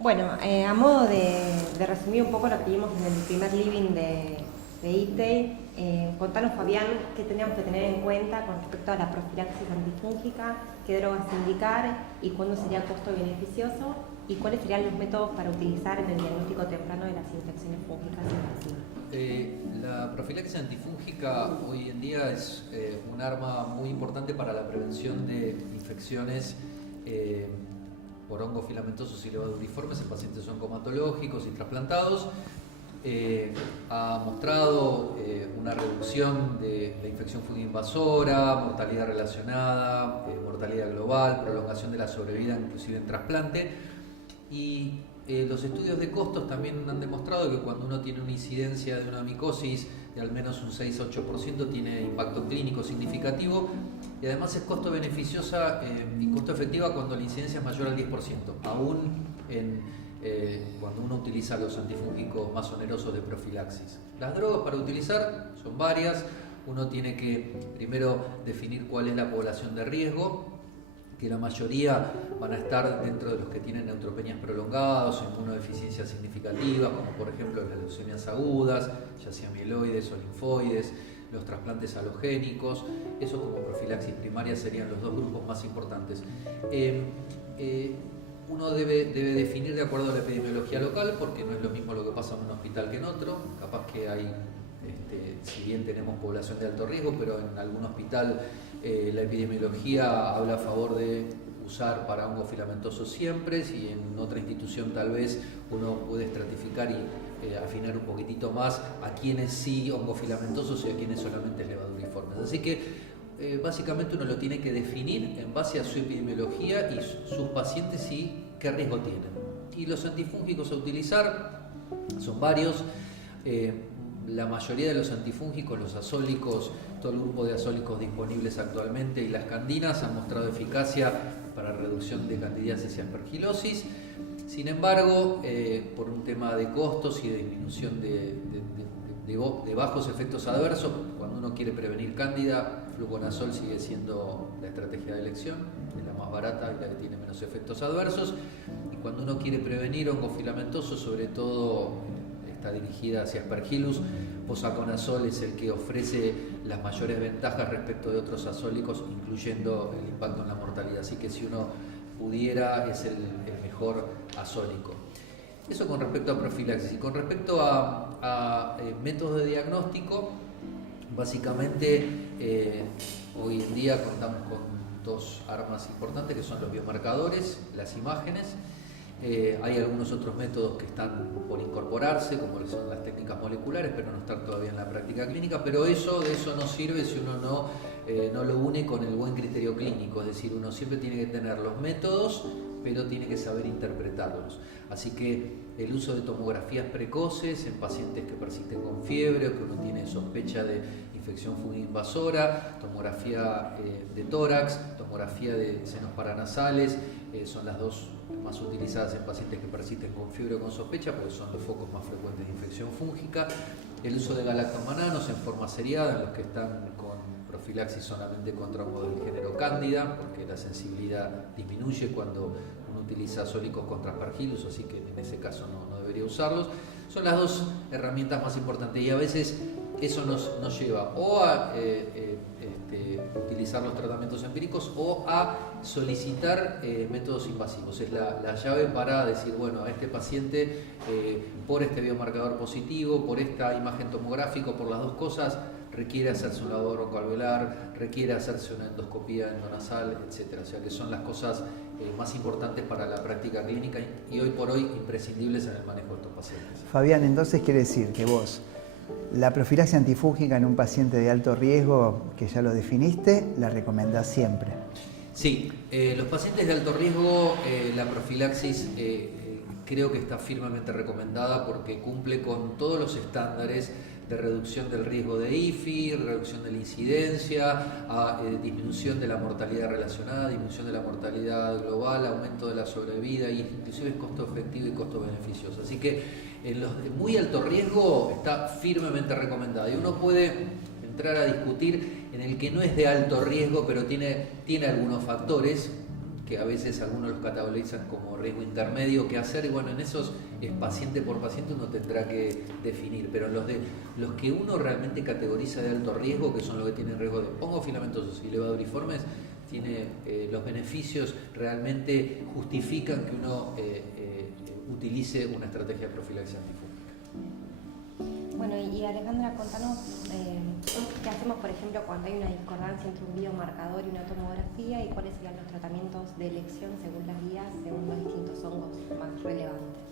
Bueno, a modo de resumir un poco lo que vimos en el primer living de ITEI, contanos, Fabián, qué teníamos que tener en cuenta con respecto a la profilaxis antifúngica, qué drogas indicar y cuándo sería costo beneficioso y cuáles serían los métodos para utilizar en el diagnóstico temprano de las infecciones fúngicas invasivas. La profilaxis antifúngica hoy en día es un arma muy importante para la prevención de infecciones por hongos filamentosos y levaduriformes en pacientes oncomatológicos y trasplantados. Ha mostrado una reducción de infección fúngica invasora, mortalidad relacionada, mortalidad global, prolongación de la sobrevida inclusive en trasplante. Y los estudios de costos también han demostrado que cuando uno tiene una incidencia de una micosis de al menos un 6-8% tiene impacto clínico significativo y además es costo beneficiosa y costo efectiva cuando la incidencia es mayor al 10%, aún cuando uno utiliza los antifúngicos más onerosos de profilaxis. Las drogas para utilizar son varias. Uno tiene que primero definir cuál es la población de riesgo, que la mayoría van a estar dentro de los que tienen neutropenias prolongadas o inmunodeficiencias significativas, como por ejemplo las leucemias agudas, ya sea mieloides o linfoides, los trasplantes alogénicos. Eso como profilaxis primaria serían los dos grupos más importantes. Uno debe definir de acuerdo a la epidemiología local, porque no es lo mismo lo que pasa en un hospital que en otro. Capaz que hay, si bien tenemos población de alto riesgo, pero en algún hospital la epidemiología habla a favor de usar para hongos filamentosos siempre, si en otra institución tal vez uno puede estratificar y afinar un poquitito más a quienes sí hongos filamentosos y a quienes solamente levaduriformes. Así que básicamente uno lo tiene que definir en base a su epidemiología y sus pacientes y qué riesgo tienen. Y los antifúngicos a utilizar son varios. La mayoría de los antifúngicos, los azólicos, todo el grupo de azólicos disponibles actualmente y las candinas han mostrado eficacia para reducción de candidiasis y aspergilosis. Sin embargo, por un tema de costos y de disminución de bajos efectos adversos, cuando uno quiere prevenir cándida, fluconazol sigue siendo la estrategia de elección, es la más barata y la que tiene menos efectos adversos. Y cuando uno quiere prevenir hongos filamentosos, sobre todo está dirigida hacia Aspergillus, posaconazol es el que ofrece las mayores ventajas respecto de otros azólicos, incluyendo el impacto en la mortalidad. Así que si uno pudiera, es el mejor azólico. Eso con respecto a profilaxis. Y con respecto a métodos de diagnóstico, básicamente hoy en día contamos con dos armas importantes que son los biomarcadores, las imágenes. Hay algunos otros métodos que están por incorporarse, como son las técnicas moleculares, pero no están todavía en la práctica clínica. Pero de eso no sirve si uno no lo une con el buen criterio clínico. Es decir, uno siempre tiene que tener los métodos, pero tiene que saber interpretarlos. Así que el uso de tomografías precoces en pacientes que persisten con fiebre o que uno tiene sospecha de infección fúngica invasora, tomografía de tórax, tomografía de senos paranasales, son las dos más utilizadas en pacientes que persisten con fiebre o con sospecha, porque son los focos más frecuentes de infección fúngica. El uso de galactomananos en forma seriada, en los que están con profilaxis solamente contra hongos del género Cándida, porque la sensibilidad disminuye cuando uno utiliza azólicos contra Aspergillus, así que en ese caso no debería usarlos. Son las dos herramientas más importantes y a veces eso nos lleva o a utilizar los tratamientos empíricos o a solicitar métodos invasivos. Es la llave para decir, bueno, a este paciente por este biomarcador positivo, por esta imagen tomográfica, por las dos cosas, requiere hacerse un lavado broncoalveolar, requiere hacerse una endoscopía endonasal, etc. O sea que son las cosas más importantes para la práctica clínica y hoy por hoy imprescindibles en el manejo de estos pacientes. Fabián, entonces quiere decir que vos la profilaxis antifúngica en un paciente de alto riesgo, que ya lo definiste, la recomendás siempre. Sí, los pacientes de alto riesgo, la profilaxis creo que está firmemente recomendada porque cumple con todos los estándares de reducción del riesgo de IFI, reducción de la incidencia, disminución de la mortalidad relacionada, disminución de la mortalidad global, aumento de la sobrevida y inclusive es costo efectivo y costo beneficioso. Así que en los de muy alto riesgo está firmemente recomendada y uno puede entrar a discutir en el que no es de alto riesgo pero tiene algunos factores que a veces algunos los categorizan como riesgo intermedio, qué hacer, y bueno, en esos es paciente por paciente, uno tendrá que definir, pero los que uno realmente categoriza de alto riesgo, que son los que tienen riesgo de hongos filamentosos y levaduriformes, los beneficios realmente justifican que uno utilice una estrategia de profilaxia antifúngica. Bueno, y Alejandra, contanos qué hacemos, por ejemplo, cuando hay una discordancia entre un biomarcador y una tomografía, y cuáles serían los tratamientos de elección según las guías, según los distintos hongos más relevantes.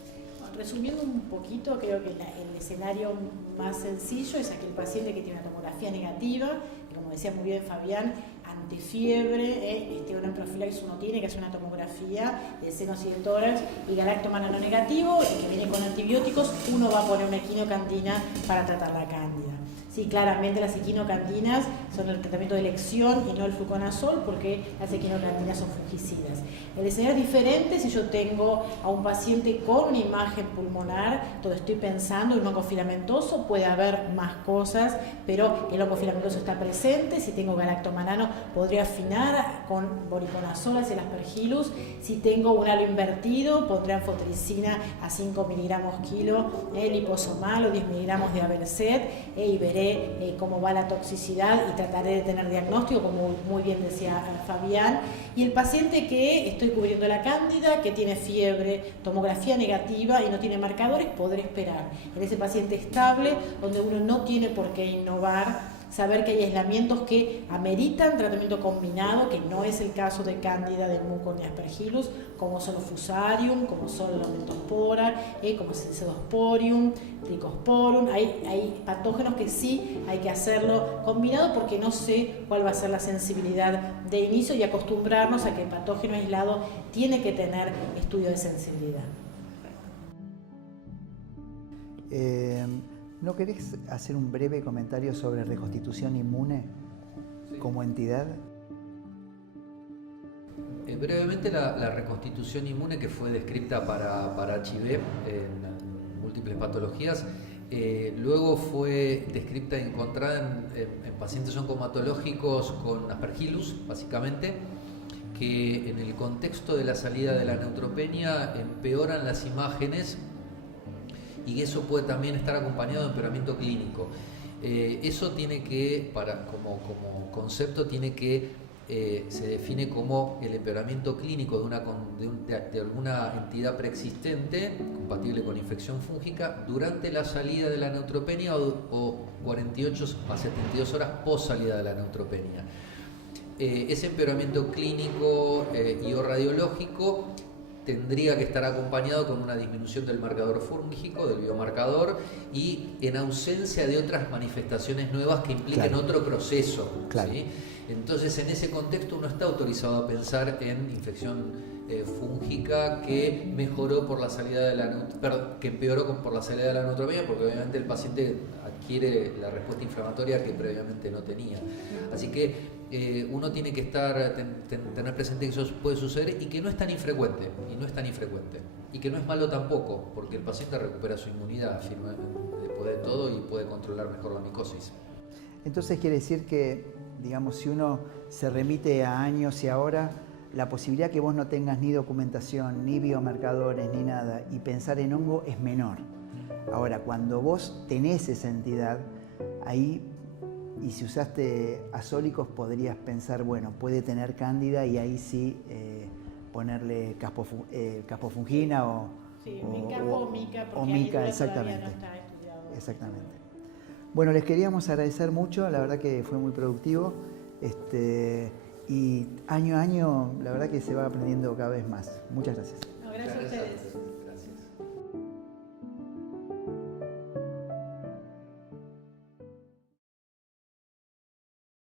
Resumiendo un poquito, creo que el escenario más sencillo es aquel paciente que tiene una tomografía negativa, que como decía muy bien Fabián, ante fiebre, una profilaxis, uno tiene que hacer una tomografía de senos y de tórax y galactomanano negativo, y que viene con antibióticos, uno va a poner una equinocantina para tratar la cándida. Sí, claramente las equinocantinas son el tratamiento de elección y no el fluconazol, porque las equinocantinas son fungicidas. El escenario es diferente si yo tengo a un paciente con una imagen pulmonar, donde estoy pensando en un hongo filamentoso, puede haber más cosas, pero el hongo filamentoso está presente. Si tengo galactomanano, podría afinar con voriconazol hacia el aspergillus. Si tengo un halo invertido, pondré anfotericina a 5 miligramos kilo, liposomal o 10 miligramos de Abelset, y veré cómo va la toxicidad y trataré de tener diagnóstico, como muy bien decía Fabián. Y el paciente que estoy cubriendo la cándida, que tiene fiebre, tomografía negativa y no tiene marcadores, podré esperar. En ese paciente estable, donde uno no tiene por qué innovar, saber que hay aislamientos que ameritan tratamiento combinado, que no es el caso de cándida, del muco ni aspergillus, como son los fusarium, como son los mentospora, como es el pseudosporium, trichosporum. Hay patógenos que sí hay que hacerlo combinado, porque no sé cuál va a ser la sensibilidad de inicio, y acostumbrarnos a que el patógeno aislado tiene que tener estudio de sensibilidad. ¿No querés hacer un breve comentario sobre reconstitución inmune como entidad? Brevemente, la reconstitución inmune, que fue descrita para HIV en múltiples patologías, luego fue descrita y encontrada en pacientes oncomatológicos con aspergillus, básicamente, que en el contexto de la salida de la neutropenia empeoran las imágenes, y eso puede también estar acompañado de empeoramiento clínico. Eso tiene que, como concepto, se define como el empeoramiento clínico de alguna entidad preexistente compatible con infección fúngica durante la salida de la neutropenia o 48 a 72 horas post salida de la neutropenia. Ese empeoramiento clínico y o radiológico tendría que estar acompañado con una disminución del marcador fúngico, del biomarcador, y en ausencia de otras manifestaciones nuevas que impliquen otro proceso. Claro. ¿Sí? Entonces, en ese contexto uno está autorizado a pensar en infección fúngica que mejoró por la salida de que empeoró por la salida de la neutropenia, porque obviamente el paciente adquiere la respuesta inflamatoria que previamente no tenía. Así que uno tiene que tener presente que eso puede suceder, y que no es tan infrecuente, y que no es malo tampoco, porque el paciente recupera su inmunidad después de todo y puede controlar mejor la micosis. Entonces quiere decir que, digamos, si uno se remite a años y ahora, la posibilidad que vos no tengas ni documentación, ni biomarcadores, ni nada, y pensar en hongo es menor. Ahora, cuando vos tenés esa entidad, ahí, y si usaste azólicos, podrías pensar, bueno, puede tener cándida, y ahí sí ponerle caspofungina o mica o mica, porque mica, exactamente. No está estudiado. Exactamente. Bueno, les queríamos agradecer mucho, la verdad que fue muy productivo, y año a año la verdad que se va aprendiendo cada vez más. Muchas gracias. No, gracias a ustedes.